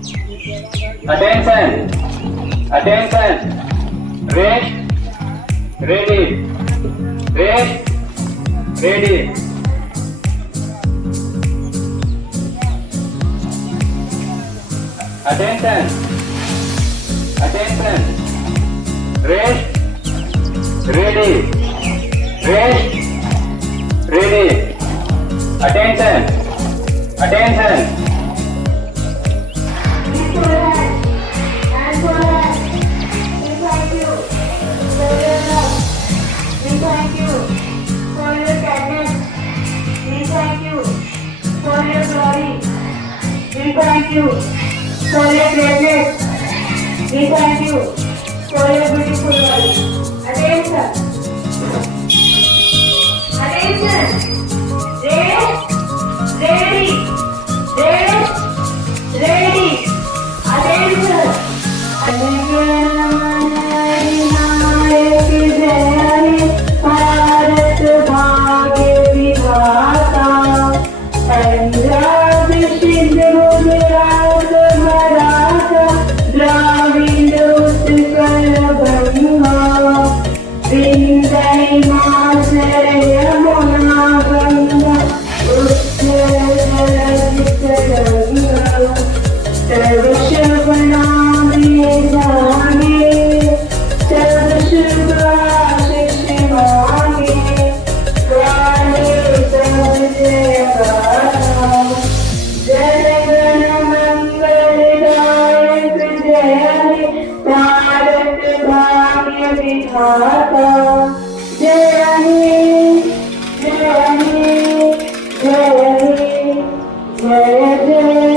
Attention! Attention! Rest! Ready! Rest! Ready! Attention! Attention! Rest! Ready! Rest! Ready! Attention! Attention! We thank you for your greatness. We thank you for your beautiful life. Attention. Attention. Rest. Ready. Rest. Ready. Attention. Bharat भाग्य विधाता पंजाब सिंध गुजरात मराठा द्राविड़ उत्कल गंगा विंध्य हिमाचल यमुना गंगा उत्कल गंगा तव शुभ नाम जाने तव शुभ आशीष मांगे गाने तव जयकारा जय गण मंगलदायक जय हे भारत भाग्य विधाता जय हे जय हे जय हे जय जय